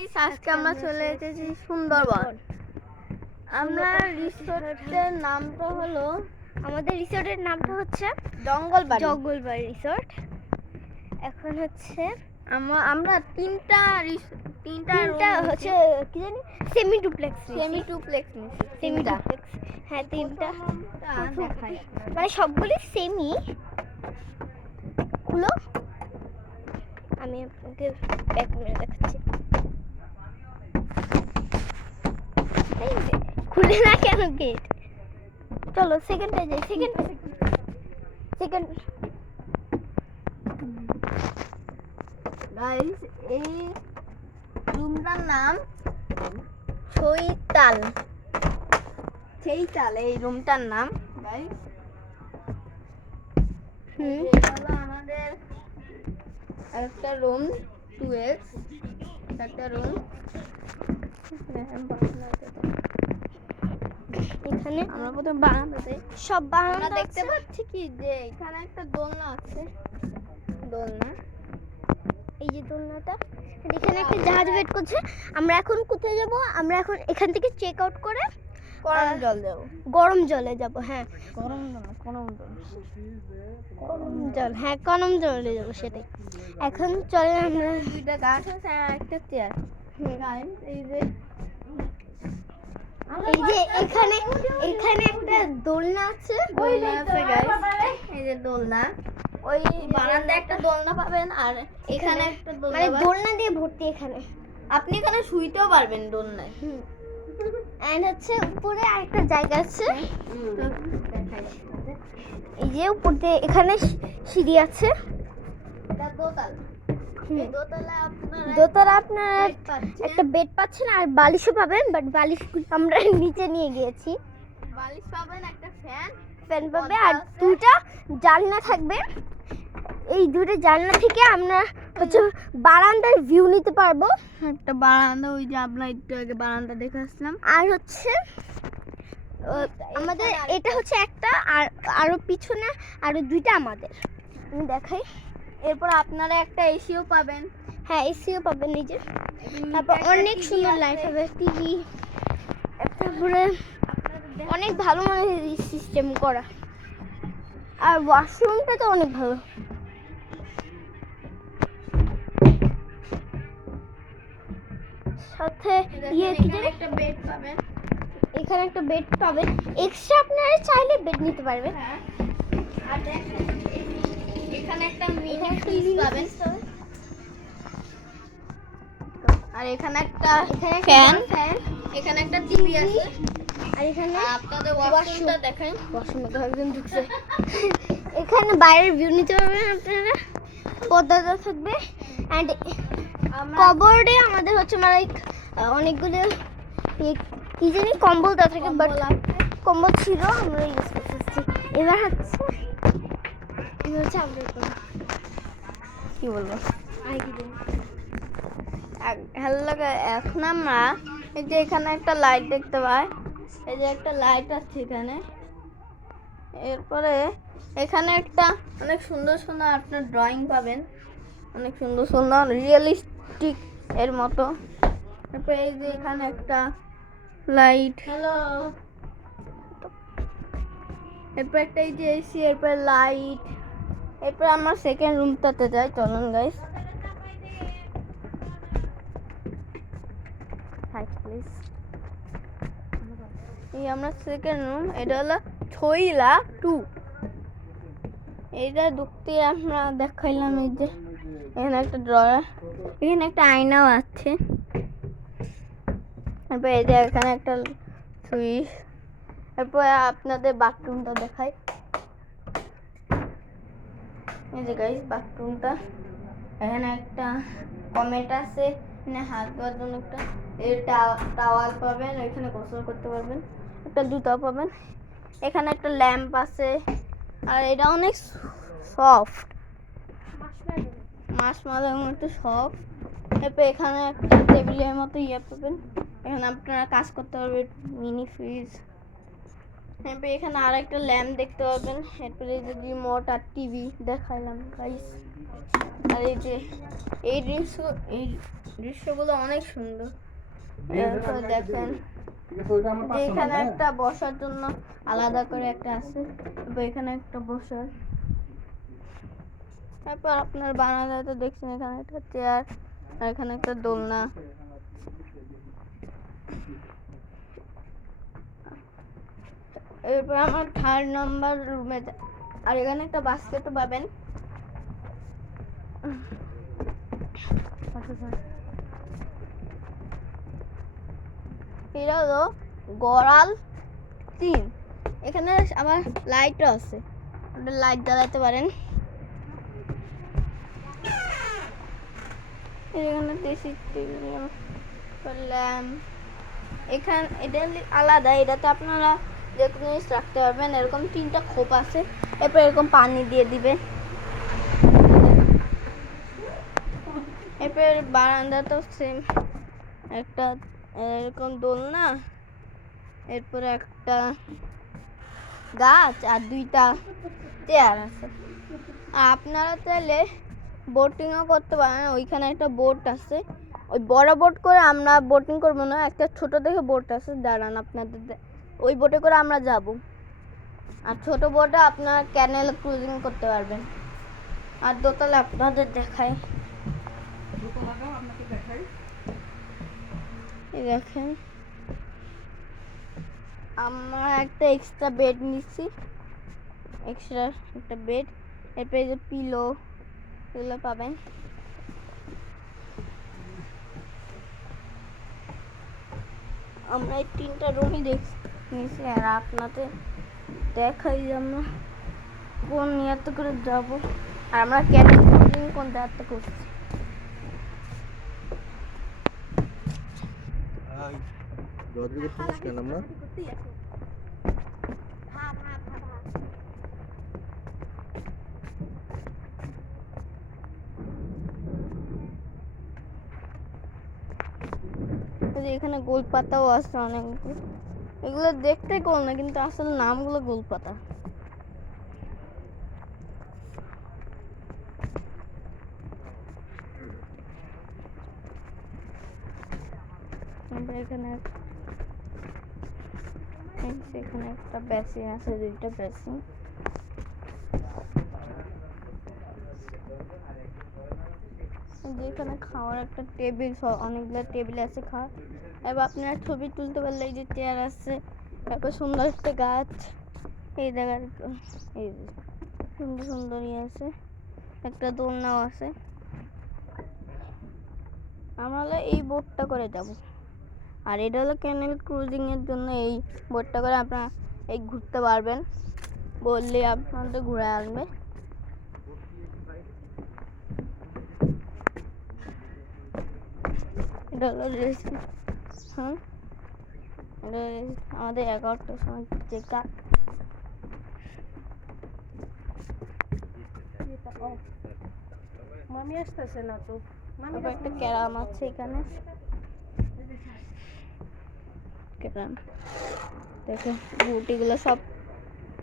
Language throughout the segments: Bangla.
আজকে আমরা চলে এসেছি সুন্দরবন। আমরা রিসোর্টের নামটা হলো, আমাদের রিসোর্টের নামটা হচ্ছে জঙ্গলবাড়ি রিসোর্ট। এখন হচ্ছে আমরা তিনটা হচ্ছে কি জানি সেমি ডুপ্লেক্স হ্যাঁ তিনটা মানে সবগুলি সেমি। খুলো, আমি আপনাকে ব্যাক মেরে দেখাচ্ছি। খুলে না কেন গেট? চলো সেকেন্ডে যাই। সেকেন্ড গাইস, এই রুমটার নাম সেইতাল। এই রুমটার নাম গাইস। হলো আমাদের একটা রুম 2x, একটা রুম। এখানে আমরা প্রথমে বারান্দাতে সব বারান্দা দেখতে পাচ্ছি কি যে এখানে একটা দোলনা আছে। এই যে দোলনাটা, এখানে একটা জাহাজ ওয়েট করছে। আমরা এখন কোথায় যাব? আমরা এখন এখান থেকে চেক আউট করে গরম জলে যাব। হ্যাঁ গরম জল, হ্যাঁ কনম জলে যাব, সেটাই। এখন চলে আমরা দুইটা গাছ আছে আর একটা চেয়ার। এই যে এখানে একটা দোলনা আছে। এই যে দোলনা, ওই বারান্দায় একটা দোলনা পাবেন আর এখানে একটা মানে দোলনা দিয়ে ভর্তি। এখানে আপনি এখানে শুইতেও পারবেন দোলনায়। এন্ড হচ্ছে উপরে আরেকটা জায়গা আছে। এই যে উপর দিয়ে এখানে সিঁড়ি আছে। দোতলা আপনারা একটা বেড পাচ্ছেন আর বালিশও পাবেন, বাট বালিশ আমরা নিচে নিয়ে গিয়েছি। বালিশ পাবেন, একটা ফ্যান পাবে আর দুইটা জানলা থাকবে। এই দুটো জানলা থেকে আমরা হচ্ছে বারান্দার ভিউ নিতে পারবো। একটা বারান্দা, ওই যে আমরা একটু আগে বারান্দা দেখে আসলাম। আর হচ্ছে আমাদের এটা হচ্ছে একটা, আর আরো পিছনে আরো দুইটা আমাদের। আমি দেখাই। এরপর আপনারা একটা এসিও পাবেন। হ্যাঁ এসিও পাবেন এই যে। তারপর অনেক সুন্দর লাইট হবে, টিভি, তারপরে অনেক ভালো মানে সিস্টেম করা। আর ওয়াশরুমটা তো অনেক ভালো। সাথে একটা বেড পাবেন। এখানে একটা বেড পাবেন, এক্সট্রা আপনারা চাইলে বেড নিতে পারবেন। আর এখানে একটা মিনি ফ্রিজ পাবেন। আর এখানে একটা ফ্যান, এখানে একটা টিভি আছে। আর এখানে আপনাদের ওয়াশরুমটা দেখেন। ওয়াশরুমে তো একজন ঢুকছে। এখানে বাইরের ভিউ নিতে পারবেন আপনারা। পর্দা থাকবে এন্ড কভারে আমাদের হচ্ছে মানে অনেকগুলো কি জানি কম্বল দেওয়া থাকে, বাট কম্বল ছিল আমরা ইউজ করতেছি। এবার হচ্ছে আমরা কি বলবো হ্যালো। এখন আমরা এই যে এখানে একটা লাইট দেখতে পাই। এই যে একটা লাইট আছে এখানে। এরপরে এখানে একটা অনেক সুন্দর আপনার ড্রয়িং পাবেন, অনেক সুন্দর রিয়েলিস্টিক এর মতো। তারপরে এই যে এখানে একটা লাইট, এরপর একটা এই যে এসি, এরপর লাইট। এরপর আমরা সেকেন্ড রুমটাতে যাই, চলুন গাইস। এই আমরা সেকেন্ড রুম, এটা হলো ছইলা 2। এটা ঢুকতে আমরা দেখাইলাম এই যে এখানে একটা ড্রয়ার, এখানে একটা আয়নাও আছে। তারপর এই যে এখানে একটা সুইচ। তারপর আপনাদের বাথরুমটা দেখাই। এই যে গাইস বাথরুমটা, এখানে একটা কমেট আছে, এখানে হাত ধোয়ার জন্য একটা টাওয়াল পাবেন, এখানে গোসল করতে পারবেন। একটা জুতা পাবেন, এখানে একটা ল্যাম্প আছে। আর এটা অনেক সফট, মাশমালের মতো সফট। এরপর এখানে একটা টেবিলের মতো পাবেন, এখানে আপনারা কাজ করতে পারবেন, মিনি ফ্রিজ। এরপর এখানে আর একটা ল্যাম্প দেখতে পাবেন। এরপরে এই যে রিমোট আর টিভি দেখাইলাম গাইস। আর এই যে এই দৃশ্যগুলো অনেক সুন্দর। এরপর দেখেন যে এখানে একটা বসার জন্য আলাদা করে একটা আছে, তারপর এখানে একটা বসার, তারপর আপনার বারান্দাতে দেখছেন এখানে একটা চেয়ার আর এখানে একটা দোলনা। এরপর আমার 3rd নাম্বার রুমে, আর এখানে একটা বাস্কেটও পাবেন। এটা হলো গড়াল 3। এখানে আবার লাইটও আছে, ওটা লাইট জ্বালাতে পারেন। এখানে দেশি ল্যাম্প, এখানে এটা আলাদা, এটাতে আপনারা যে কোনো জিনিস রাখতে পারবেন। এরকম 3টা খোপ আছে, এরপর এরকম পানি দিয়ে দিবে। এরপর বারান্দাতেও সেম একটা এরকম দোলনা, এরপরে একটা গাছ আর 2টা চেয়ার আছে। আর আপনারা চাইলে বোটিংও করতে পারেন, ওইখানে একটা বোট আছে। ওই বড় বোট করে আমরা বোটিং করবো না, একটা ছোট দেখে বোট আছে, দাঁড়ান আপনাদের ওই বোটে করে আমরা যাব। আর ছোট বোটে আপনারা ক্যানেল ক্রুজিং করতে পারবেন। আর দোতলা আপনাদের দেখাই, এই দেখেন আমরা একটা এক্সট্রা বেড নিচ্ছি, এক্সট্রা একটা বেড। এরপর এই যে পিলো, এগুলো পাবেন। আমরা এই 3টা রুমই নিয়েছি, আর আপনাদের দেখাই যে আমরা কোন ইয়াতে করে যাব, আর আমরা ক্যানেল ক্রুজিং কোন জায়গাতে করছি। এখানে গোলপাতাও আছে অনেকগুলো, এগুলো দেখতে গোল না কিন্তু আসলে নামগুলো গোলপাতা। এখানে একটা বেসিন আছে, 2টা বেসিন। যেখানে খাওয়ার একটা টেবিল, অনেকগুলো টেবিল আছে খাওয়ার। এবার আপনারা ছবি তুলতে পারলে এই যে চেয়ার আছে, তারপর সুন্দর একটা গাছ, এই জায়গার এই সুন্দর সুন্দর ইয়ে আছে, একটা দোলনাও আছে। আমরা এই বোটটা করে যাব, আর এটা হলো ক্যানেল ক্রুজিং এর জন্য। এই বোটটা করে আপনারা এই ঘুরতে পারবেন, বললে আপনাদের ঘুরে আনবে। এটা হলো রেস্টুরেন্ট, আমাদের 11টার সময় চেক আউট। মামি আসতেছে না তো, একটা ক্যারাম আছে এখানে, ক্যারাম দেখেন গুটিগুলো সব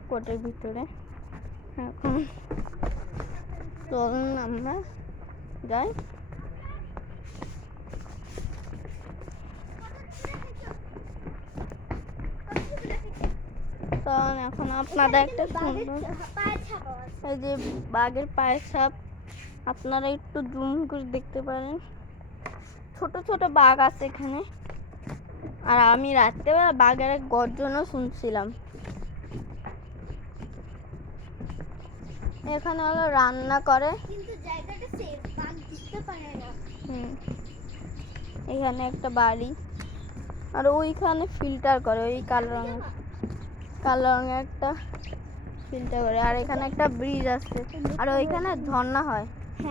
কোটের ভিতরে। এখন চলুন আমরা যাই। এখন আপনাদের একটা সুন্দর এই যে বাঘের পায়ের ছাপ, আপনারা একটু জুম করে দেখতে পারেন। ছোট ছোট বাঘ আছে এখানে, আর আমি রাত্রেবেলা বাঘের গর্জনও শুনছিলাম। এখানে হলো রান্না করে, কিন্তু জায়গাটা সেফ, বাঘ ঢুকতে পারে না। এখানে একটা বাড়ি, আর ওইখানে ফিল্টার করে, ওই কালো রঙের একটা ফিল্টার করে। আর এখানে একটা ব্রিজ আছে, আর ওইখানে ঝর্ণা হয়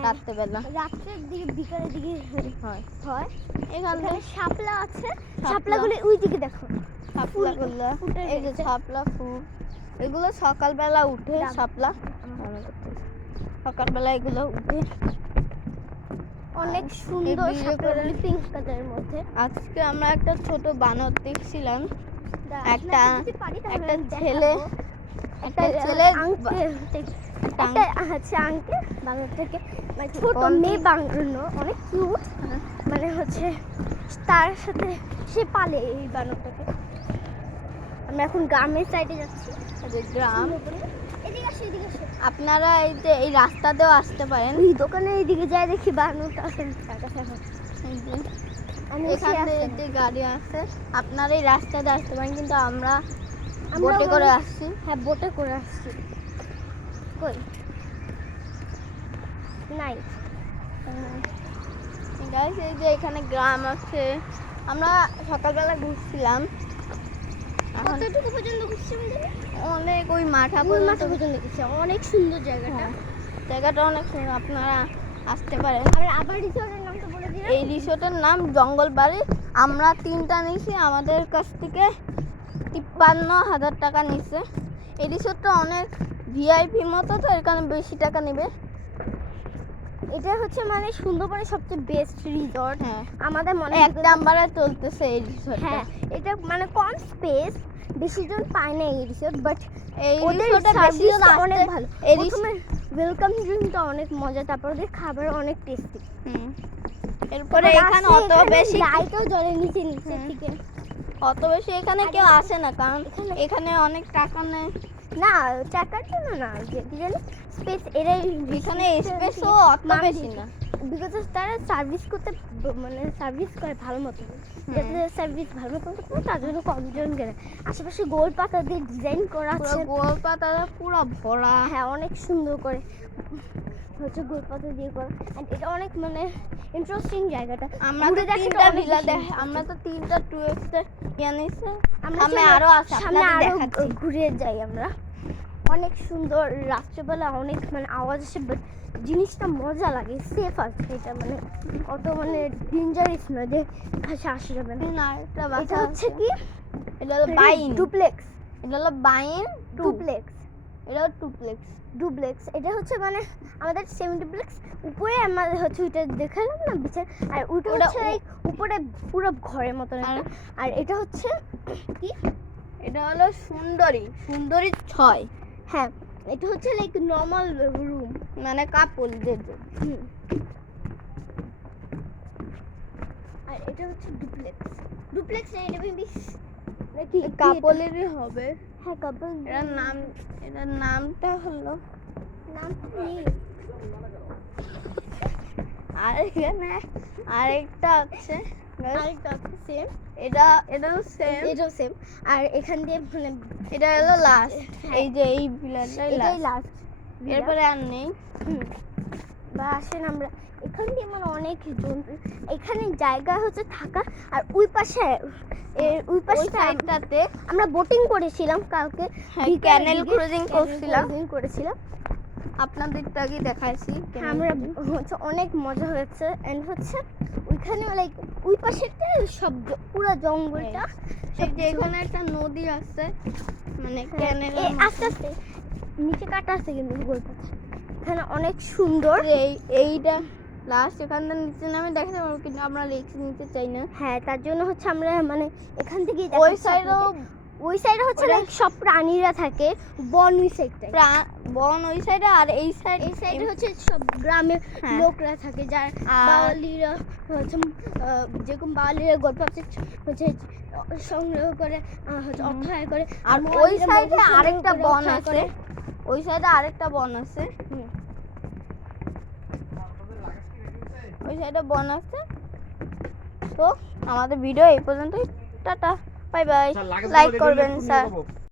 রাত্রেবেলা, রাত্রের দিকে বিকালের দিকে হয়। এখানে শাপলা আছে, শাপলাগুলো ওই দিকে দেখো, শাপলাগুলো এই যে শাপলা ফুল, এগুলো সকালবেলা উঠে শাপলা, সকালবেলা এগুলো উঠে অনেক সুন্দর শাপলাগুলো পিঙ্ক কালারের মধ্যে। আজকে আমরা একটা ছোট বানর দেখছিলাম, একটা ছেলে বানরটাকে মানে ছোট মেয়ে বানর, অনেক কিউট। মানে হচ্ছে তার সাথে সে পালে এই বানরটাকে। আমরা এখন গ্রামের সাইডে যাচ্ছি। এই যে গ্রাম, এদিকে আসো, এদিকে আসো। আপনারা এই যে এই রাস্তা দিয়েও আসতে পারেন। এই দোকানে এইদিকে যাই দেখি বানরটা আছে তার কাছে এখন। এই যে আমি এখান এখানে থেকে যে গাড়ি আছে, আপনারা এই রাস্তা দিয়ে আসতে পারেন, কিন্তু আমরা আমরা বোটে করে ওখানে- আসছি। হ্যাঁ বোটে করে আসছি। কই নাই। গাইস এই যে এখানে গ্রাম আছে, আমরা সকালবেলা ঘুরছিলাম, এখন কতটুকু পর্যন্ত ঘুরছি বলতে? অনেক ওই মাঠা ওই পর্যন্ত। মাথা পর্যন্ত গেছি। অনেক সুন্দর জায়গাটা। হ্যাঁ, জায়গাটা অনেক সুন্দর, আপনারা আসতে পারেন। আমরা আবার রিসোর্টের নামটা বলে দিলাম। এই রিসোর্টের নাম জঙ্গল বাড়ি। আমরা 3টা নিয়েছি, আমাদের কাছ থেকে 53,000 টাকা নিচ্ছে। এই রিসোর্টটা অনেক ভিআইপি মতো, তো এখানে বেশি টাকা নেবে। এটা হচ্ছে মানে সুন্দরবনের সবচেয়ে বেস্ট রিসর্ট হ্যাঁ, আমাদের মনে 1 নাম্বারে চলতেছে এই রিসোর্টটা। হ্যাঁ, এটা মানে কম স্পেস, বেশি জন পায় না এই রিসোর্ট, বাট এই ওদের রিসোর্টে বেশি জন সার্ভিসটা অনেক আসতে ভালো। এই প্রথমে ওয়েলকাম ড্রিঙ্কটা অনেক মজা, তারপর ওদের খাবার অনেক টেস্টি। এরপরে এখানে অত বেশি লাইটও জ্বলে নিচে নিচে হুম। থেকে। অত বেশি এখানে কেউ আসে না, কারণ এখানে অনেক টাকা নেয়। না টাকার জন্য না, যে কি জানি স্পেস এরাই এখানে স্পেসও অত বেশি না। বিকজ তারা সার্ভিস করতে মানে সার্ভিস করে ভালো মতো, যাতে সার্ভিস ভালো মতো করতে পারে, তার জন্য কমজন গেলে। আশেপাশে গোল পাতা দিয়ে ডিজাইন করা পুরো আছে। গোল পাতা পুরো ভরা। হ্যাঁ অনেক সুন্দর করে হচ্ছে গোল পাতা দিয়ে করা, and এটা অনেক মানে ইন্টারেস্টিং জায়গাটা। আমরা ঘুরে তো দেখাটা 3টা অনেক ভিলা বেশি আমরা তো 3টা টুরিস্টের ইয়ে নিয়েছি। আমরা সামনে চলো, আরো আছে, সামনে আপনাদের আরো দেখাচ্ছি। ঘুরে যাই আমরা। অনেক সুন্দর, রাত্রেবেলা অনেক মানে আওয়াজ আসে, but জিনিসটা মজা লাগে, সেফ আছে এটা, মানে অত মানে ডেঞ্জারাস না যে কাছে আসা যাবে না। না, একটা এটা বাসা হচ্ছে আছে। কি এটা হলো বাইন। ডুপ্লেক্স। এটা হলো বাইন টু। ডুপ্লেক্স এটা হলো টুপ্লেক্স। ডুপ্লেক্স এটা হচ্ছে মানে আমাদের সেমিডুপ্লেক্স। উপরে আমাদের হচ্ছে ওইটা দেখালাম না বিছানা, আর ওইটা ওটা হচ্ছে like উপরে পুরো ঘরের মতন একটা। আর এটা হচ্ছে কি, এটা হলো সুন্দরী 6। হ্যাঁ এটা হচ্ছে লাইক নর্মাল রুম। মানে কাপলদের জন্য। আর এটা হচ্ছে ডুপ্লেক্স। ডুপ্লেক্স না, এটা মেবি নাকি কাপলেরই হবে। হ্যাঁ কাপল। এটার নামটা হলো, নাম তো নেই। আর এখানে আরেকটা আছে। আরেকটা সেম, এটাও সেম। এটাও সেম। আর এখান দিয়ে মানে এটা হলো লাস্ট। হ্যাঁ। এই যে এই ভিলাটাই এটাই লাস্ট, লাস্ট। এরপরে আর নেই। বা আসেন আমরা এখান দিয়ে মানে অনেক জন্তু, এখানে জায়গা হচ্ছে থাকা। আর ওই পাশে ওই ওই পাশে সাইডটাতে আমরা বোটিং করেছিলাম কালকে, হ্যাঁ, বিকালের ক্যানেল দিকে ক্রুজিং ক্যানেল করছিলাম। ক্রুজিং করেছিলাম। আপনাদেরটা কি দেখাইছি? আমরা হচ্ছে অনেক মজা হয়েছে। এন্ড হচ্ছে ওইখানে লাইক ওই পাশেটা সব পুরো জঙ্গলটা এই যে এখানে একটা নদী আছে, মানে ক্যানেল। আস্তে আস্তে নিচে কাটা আছে কিন্তু গোলপাতা। এখানে অনেক সুন্দর। এইটা লাস্ট, এখান থেকে নিচে নামে দেখাতে পারবো, কিন্তু আমরা রিস্ক নিতে চাই না। হ্যাঁ তার জন্য হচ্ছে আমরা মানে এখান থেকেই ওই দেখাচ্ছি সাইডেও আপনাদের। ওই সাইডে হচ্ছে ওটা- লাইক সব প্রাণীরা থাকে, বন ওই সাইডটায়। বন ওই সাইডে, আর এই সাইড এই সাইডে হচ্ছে সব গ্রামের হ্যাঁ। লোকরা থাকে, যার আর- বাওয়ালিরা হচ্ছে যেরকম বাওয়ালিরা গল্প হচ্ছে সংগ্রহ করে হচ্ছে অর্থ আয় করে। আর ওই মৌয়ালিরা সাইডে মধু সংগ্রহ আরেকটা করে বন অর্থ আয় আছে। করে। ওই সাইডে আরেকটা বন আছে। ওই সাইডে বন আছে। তো আমাদের ভিডিও এই পর্যন্তই। Tata, bye bye. লাইক করবেন স্যার।